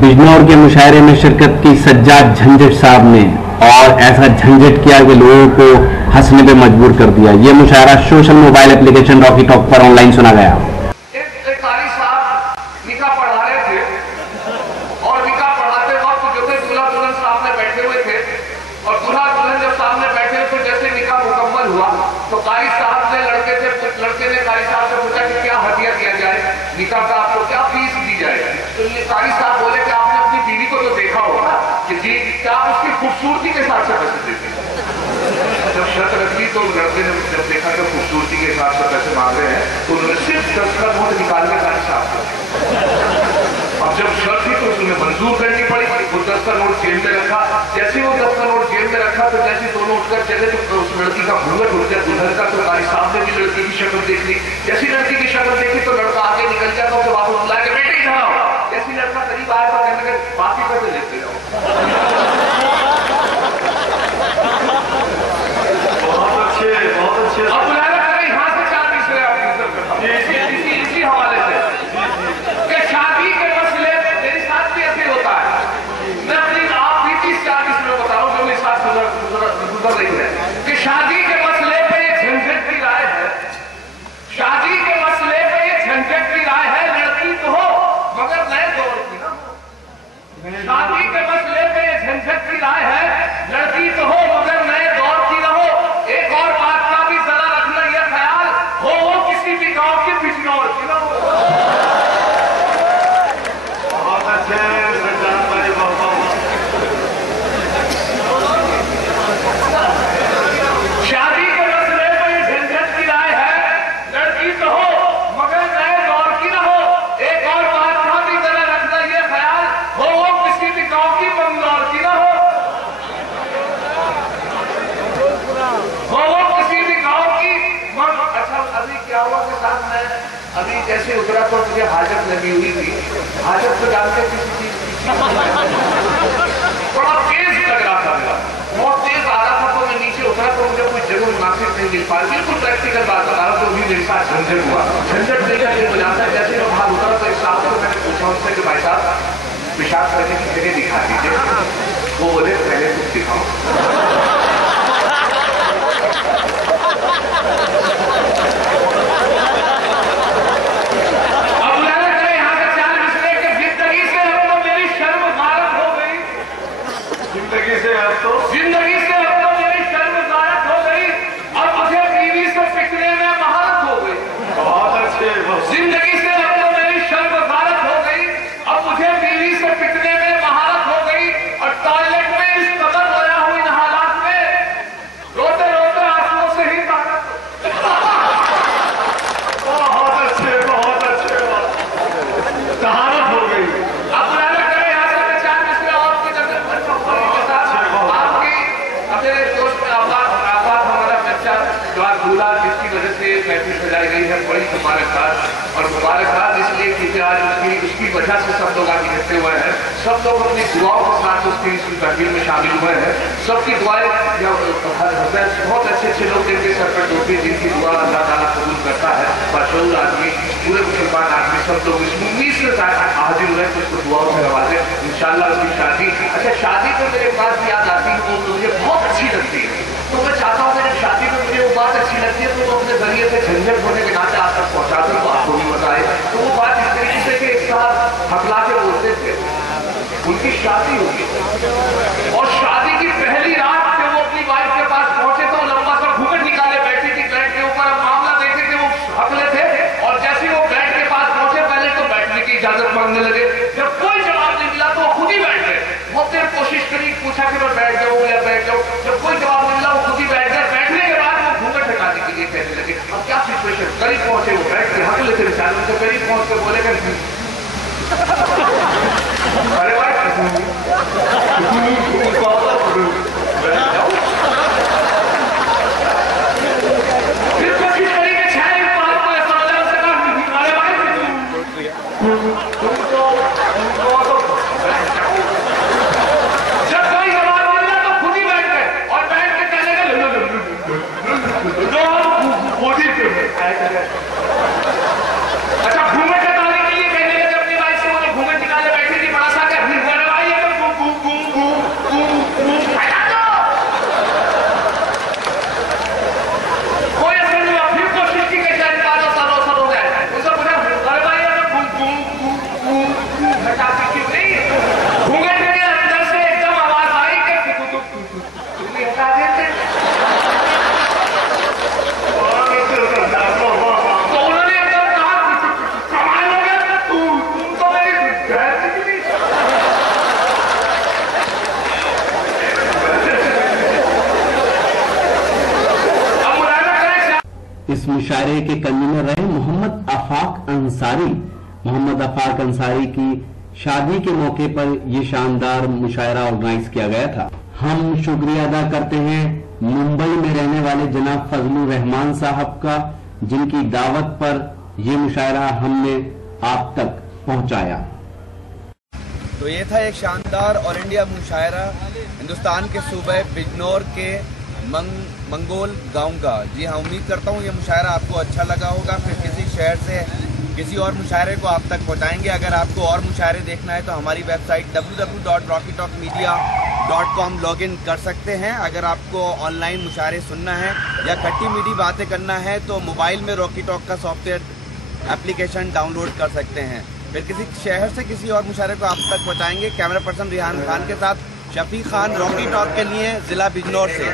बिजनौर के मुशायरे में शिरकत की सज्जाद झंझट साहब ने, और ऐसा झंझट किया कि लोगों को हंसने पे मजबूर कर दिया। ये मुशायरा सोशल मोबाइल एप्लीकेशन रॉकी टॉक पर ऑनलाइन सुना गया। एक कारी साहब निकाह पढ़ा रहे थे और निकाह पढ़ाते वक्त जो थे दूल्हा दुल्हन सामने बैठे हुए थे, और दूल्हा दुल्हन जब सामने बैठे तो जैसे निकाह मुकम्मल हुआ तो कारी साहब ने लड़के ने कारी साहब से पूछा कि क्या हदिया दिया जाए, निकाह का आपको क्या फीस दी जाए। तो ये कारी साहब बोले कि आपने अपनी बीवी को तो देखा होगा कि जी क्या आप उसकी खूबसूरती के हिसाब से पैसे देते हैं। जब शर्त रखी तो लड़के ने जब देखा कि खूबसूरती के हिसाब से पैसे मांग रहे हैं तो उन्होंने सिर्फ 10 का नोट निकाल के कारी साहब को। अब जब शर्त थी तो उसने मंजूर करनी पड़ी। वो 10 का नोट जेब में रखा। जैसे वो 10 का नोट जेब में रखा तो जैसे दोनों उठकर चले तो उस लड़की का घूंघट उठ गया दुल्हन का। तो कारी साहब ने भी लड़की की शक्ल देख ली। जैसी लड़की की शक्ल देखी तो लड़का आगे निकल गया तो उसे वापस बुलाया कि बेटे इधर आओ। जैसी लड़का करीब आया तो कहने लगे बाकी पैसे लेते जाओ। बहुत अच्छे। अब बुलाया करें यहाँ से 4 तीसरे आपकी इसी हवाले से कि शादी के मसले मेरे साथ भी ऐसे होता है। मैं अपनी आप भी 30-40 में बता रहा हूँ जो मेरे साथ गुजर रही है कि शादी के मसले पे झंझट की राय है। शादी के मसले पे झंझट की राय है। लड़की तो हो मगर नए दौर की ना हो। शादी के मसले पे झंझट की राय है। लड़की तो हो मगर नए दौर की ना हो। एक और बात का भी जरा रखना यह ख्याल हो वो किसी भी गांव की बिजनौर की ना हो। बहुत अच्छे सज्जाद भाई, शादी के मसले पे झंझट की राय है। लड़की तो हो मगर नए दौर की ना हो। एक और बात का भी जरा रखना यह ख्याल हो वो किसी भी गांव की बंगलौर की ना हो। वो किसी भी गांव की। अच्छा अभी क्या हुआ कि साहब मैं अभी जैसे उतरा तो मुझे हाजत लगी हुई थी। हाजत तो जानते किसी चीज की बड़ा तेज लग रहा था मेरा, बहुत तेज आ रहा था। तो मैं नीचे उतरा तो मुझे कोई जगह मुनासिब नहीं मिल पाई। बिल्कुल प्रैक्टिकल बात बता रहा हूँ। तो भी मेरे साथ झंझट हुआ। झंझट देकर ये बुझाता है। जैसे मैं बाहर उतरा तो एक साहब को मैंने पूछा उनसे कि भाई साहब पेशाब करने की जगह दिखा दीजिए। वो बोले पहले तुम दिखाओ। जिंदगी से अब तो मेरी शर्म गायब हो गई। अब मुझे बीवी से पिटने में महारत हो गई। बहुत अच्छे। जिंदगी से अब तो मेरी शर्म गायब हो गई। अब मुझे बीवी से पिटने में महारत हो गई। और टॉयलेट में इस कदर रोया हूं इन हालात में रोते रोते आंसुओं से ही बहुत अच्छे बहुत अच्छे। कहावत हो गई। अब दूल्हा जिसकी वजह से महफिल सजाई गई है बड़ी मुबारकबाद। और मुबारकबाद इसलिए क्योंकि आज उसकी वजह से सब लोग आज इकट्ठे हुए हैं। सब लोग अपनी दुआओं के साथ उसकी तहवील में शामिल हुए हैं। सबकी दुआएं बहुत अच्छे अच्छे लोग जिनके सर पर टोपी जिनकी दुआ अल्लाह ताला कबूल करता है। बाशऊर आदमी पूरे मुसलमान आदमी सब लोग इस उम्मीद से हाजिर हुए तो उसको दुआओं से नवाजे इंशाअल्लाह उसकी शादी। अच्छा शादी तो मेरे पास याद आती है वो मुझे बहुत अच्छी लगती है। तो मैं चाहता हूँ मेरी शादी में मुझे वो बात अच्छी लगती है तो वो अपने जरिए से झंझट होने के नाते आप तक पहुँचा दूँ तो आपको भी बताए। तो वो बात इस तरीके से कि एक साथ हकला के बोलते थे उनकी शादी हुई और शादी की पहली रात जब वो अपनी वाइफ के पास पहुंचे तो लंबा सा घूंघट निकाले बैठी थी बेड के ऊपर। अब मामला देखे कि वो हकले थे और जैसे वो बेड के पास पहुंचे पहले तो बैठने की इजाजत मांगने लगे। जब कोई जवाब नहीं मिला तो वो खुद ही बैठ गए। बहुत देर कोशिश करी पूछा कि मैं बैठ जाऊँ या बैठ जाऊँ। जब कोई जवाब नहीं मिला वो खुद ही बैठ गए। बैठने के बाद वो घूंघट हटाने के लिए कहने लगे अब क्या सिचुएशन। करीब पहुंचे वो बैठ के हकले थे बेचारे उनसे करीब पहुंच के बोले अरे भाई फिर कोशिश करी कि शायद बात को ऐसा हो जाए। अरे भाई जब कोई जवाब मिला तो खुद ही बैठ गए और बैठ के कहने अच्छा घूंघट हटाने के लिए कहने लगे अपनी वाइफ से वो घूंघट हटाती क्यों नहीं? घूंघट के अंदर से एकदम आवाज आई कि तुम नहीं हटा देते? तो उन्होंने एकदम कहा कमाल हो गया, तुम तो मेरी बहन निकली। अब मुलायना करें। इस मुशायरे के कन्वीनर रहे मोहम्मद आफाक अंसारी। मोहम्मद आफाक अंसारी की शादी के मौके पर यह शानदार मुशायरा ऑर्गेनाइज किया गया था। हम शुक्रिया अदा करते हैं मुंबई में रहने वाले जनाब फजलुर रहमान साहब का, जिनकी दावत पर यह मुशायरा हमने आप तक पहुंचाया। तो ये था एक शानदार ऑल इंडिया मुशायरा हिंदुस्तान के सूबे बिजनौर के मंगोल गांव का। जी हाँ, उम्मीद करता हूँ ये मुशायरा आपको अच्छा लगा होगा। फिर किसी शहर से किसी और मुशायरे को आप तक पहुँचाएंगे। अगर आपको और मुशायरे देखना है तो हमारी वेबसाइट www.rockytalkmedia.com लॉगिन कर सकते हैं। अगर आपको ऑनलाइन मुशायरे सुनना है या खट्टी मीठी बातें करना है तो मोबाइल में रॉकी टॉक का सॉफ्टवेयर एप्लीकेशन डाउनलोड कर सकते हैं। फिर किसी शहर से किसी और मुशायरे को आप तक पहुँचाएंगे। कैमरा पर्सन रिहान खान के साथ शफीक खान, रॉकी टॉक के लिए जिला बिजनौर से।